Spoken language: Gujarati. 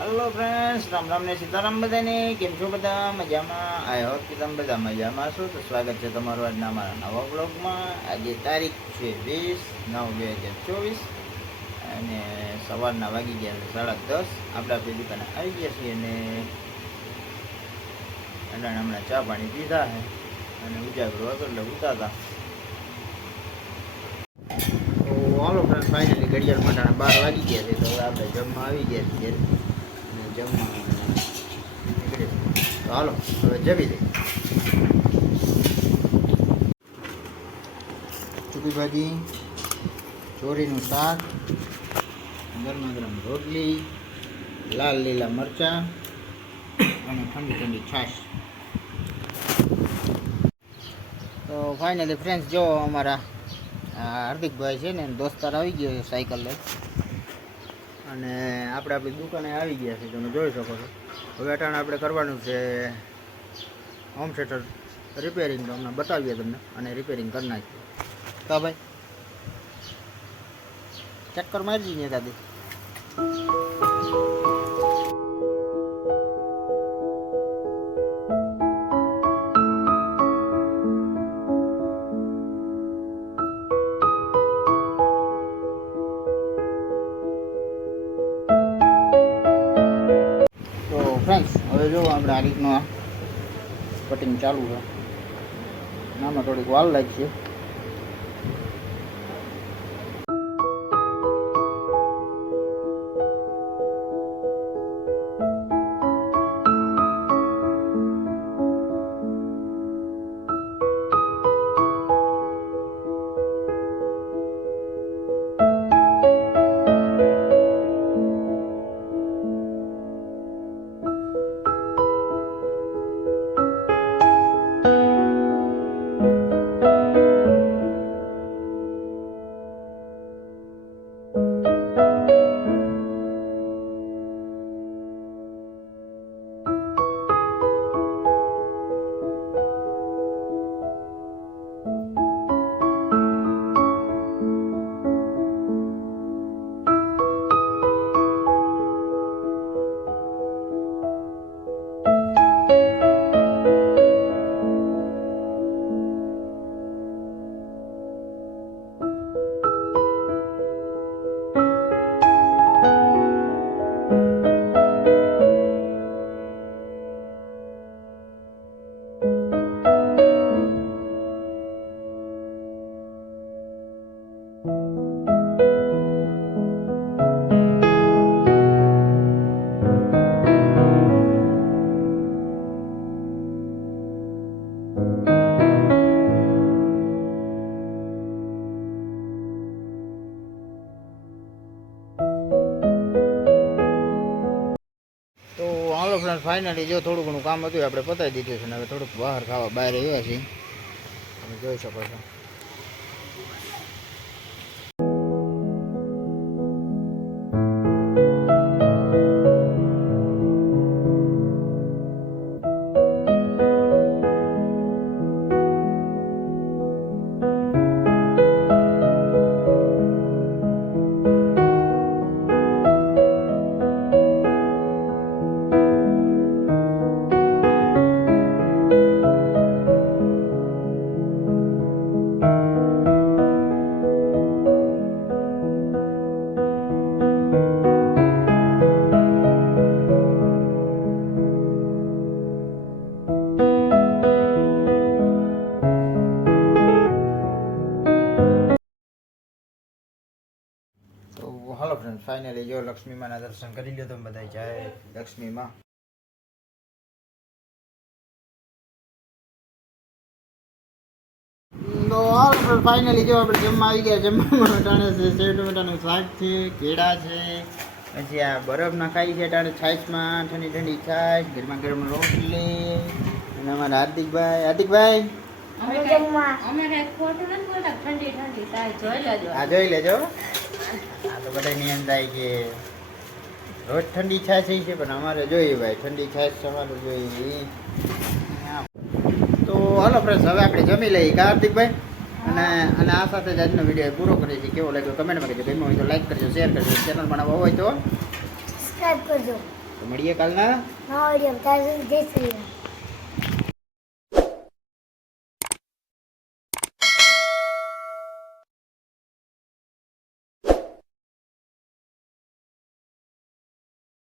હેલો ફ્રેન્ડ્સ, રામ રામ ને સીતારામ બધાને. કેમ છો બધા? મજામાં? આઈ હોપ કે તમે બધા મજામાં છો. તો સ્વાગત છે તમારું આજના અમારા નવા બ્લોગમાં. આજે તારીખ છે 20/9/2024 અને સવારના વાગી ગયા છે 10:30. આપણે આપણી દુકાને આવી ગયા છીએ અને હમણાં ચા પાણી પીધા છે અને ઉજાગરો હતો એટલે ઉતારતા. તો હાલો ફ્રેન્ડ, ફાઇનલી ઘડિયાળ માટે 12 વાગી ગયા છે. તો હવે આપણે જમવા આવી ગયા છીએ. જમવા નીકળે તો હાલો હવે જમી દઈએ. ચૂકી ભાજી, ચોરીનું શાક, ગરમા ગરમ રોટલી, લાલ લીલા મરચાં અને ઠંડી ઠંડી છાશ. તો ફાઇનલી ફ્રેન્ડ્સ, જો અમારા હાર્દિકભાઈ છે ને દોસ્તાર આવી ગયો છે સાયકલ લઈ અને આપણે આપણી દુકાને આવી ગયા છીએ. તમે જોઈ શકો છો. હવે અટાણે આપણે કરવાનું છે હોમ થિયેટર રિપેરિંગ. તો અમને બતાવીએ તમને અને રિપેરિંગ કરી નાખીએ. તો ભાઈ ચક્કર મારી જઈએ દાદી. ફ્રેન્ડ્સ, હવે જો આપણે આ રીતનું કટિંગ ચાલુ છે. આમાં થોડીક વાર લાગશે. ફાઇનલી જો થોડું ઘણું કામ હતું આપણે પતાવી દીધું છે ને હવે થોડુંક બહાર ખાવા બહાર આવ્યા છીએ. તમે જોઈ શકો છો. હાલો ફ્રેન્ડ, ફાઇનલી જો લક્ષ્મીમાના દર્શન કરી લ્યો તમે બધા. જય લક્ષ્મીમાં. તો હાલો ફ્રેન્ડ, ફાઇનલી જો આપણે જમવા આવી ગયા. જમવામાં અટાણે છે સેવ ટમેટાનું શાક છે, કેળા છે, પછી આ બરફના ખાઈ છે અટાણે છાશમાં, ઠંડી ઠંડી છાશ, ગરમા ગરમ રોટલી અને અમારા હાર્દિકભાઈ જોઈ લેજો. આ તો બધા નિયમ થાય કે રોજ ઠંડી છાશ છે પણ અમારે જોઈએ ભાઈ ઠંડી છાશ અમારે જોઈએ. તો હાલો ફ્રેન્ડ્સ, હવે આપણે જમી લઈએ હાર્દિકભાઈ. અને આ સાથે જ આજનો વિડીયો પૂરો કરીએ છીએ. કેવો લાગ્યો કમેન્ટમાં કહેજો. ગમ્યો હોય તો લાઈક કરજો, શેર કરજો, ચેનલ બનાવવા હોય તો સબસ્ક્રાઇબ કરજો. તો મળીએ કાલના નવા વિડીયો જય શ્રી રામ.